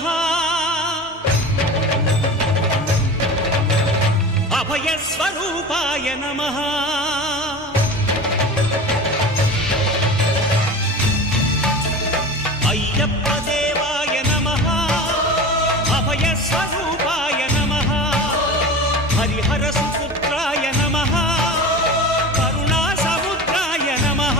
నమః అభయస్వరూపాయ నమః అయ్యప్ప దేవాయ నమః అభయస్వరూపాయ నమః హరిహర సుపుత్రాయ నమః కరుణా సముద్రాయ నమః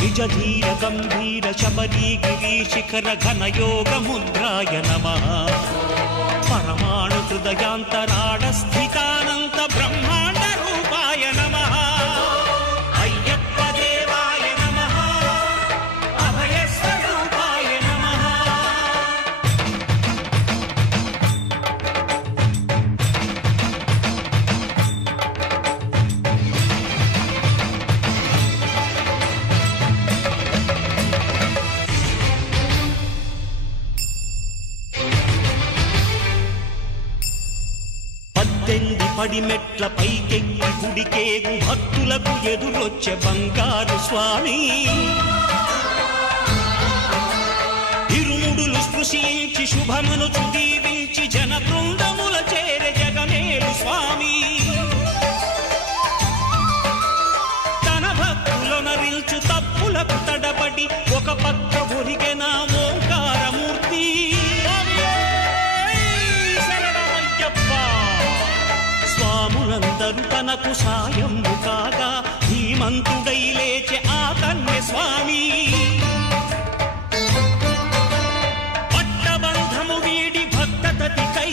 నిజ ధీర గంభీర శబరీ గిరీశిఖర ఘనయోగ ముద్రాయ నమః పరమాణు హృదయాంతరాడ స్థితానంత బ్రహ్మాండ రూపాయ నమః అయ్యప్ప దేవాయ నమః అభయస్వరూపాయ నమః పడిమెట్ల పైకెక్కి గుడికేగు భక్తులకు ఎదురొచ్చే బంగారు స్వామి ఇరుముడులు స్పృశించి శుభమనుచు దీవించి జన బృందముల చేరే జగమేలు స్వామి తన భక్తులొనరిల్చు తప్పులకు తడబడి ఒక పక్క ఒరిగెన ఓంకారమూర్తి స్వాములందరూ తనకు సాయము కాగా ధీమంతుడై లేచే ఆ కన్య స్వామి పట్టబంధము వీడి భక్తతతికై